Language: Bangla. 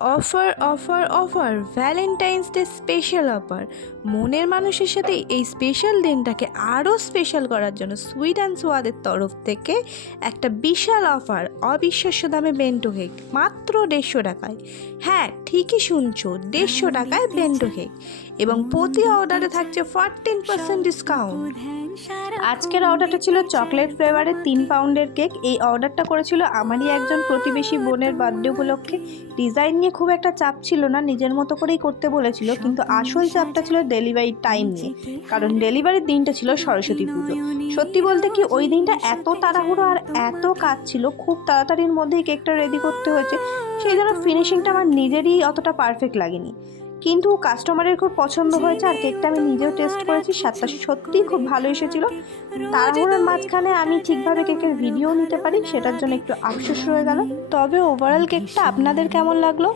Offer offer offer Valentine's day special offer. মনের মানুষের সাথে এই স্পেশাল দিনটাকে আরও স্পেশাল করার জন্য সুইট অ্যান্ড সোয়াদের তরফ থেকে একটা বিশাল অফার, অবিশ্বাস্য দামে বেন্টো কেক মাত্র 150 টাকায়। হ্যাঁ, ঠিকই শুনছো, 150 টাকায় বেন্টো কেক, এবং প্রতি অর্ডারে থাকছে 14% ডিসকাউন্ট। আজকের অর্ডারটা ছিল চকলেট ফ্লেভারের 3 পাউন্ডের কেক। এই অর্ডারটা করেছিল আমারই একজন প্রতিবেশী বোনের বার্থডে উপলক্ষে। ডিজাইন নিয়ে খুব একটা চাপ ছিল না, নিজের মতো করেই করতে বলেছিল, কিন্তু আসল চাপটা ছিল ডেলিভারি টাইম নিয়ে, কারণ ডেলিভারির দিনটা ছিল সরস্বতী পুজো। সত্যি বলতে কি, ওই দিনটা এত তাড়াহুড়ো আর এত কাজ ছিল, খুব তাড়াতাড়ির মধ্যেই কেকটা রেডি করতে হয়েছে, সেই জন্য ফিনিশিংটা আমার নিজেরই অতটা পারফেক্ট লাগেনি। কিন্তু কাস্টমারের খুব পছন্দ হয়েছে, আর কেকটা আমি নিজেও টেস্ট করেছি, স্বাদটা সত্যিই খুব ভালো এসেছিল। তাড়াহুড়োর মাঝখানে আমি ঠিকভাবে কেকের ভিডিও নিতে পারি, সেটার জন্য একটু আফসোস রয়ে গেল। তবে ওভারঅল কেকটা আপনাদের কেমন লাগলো?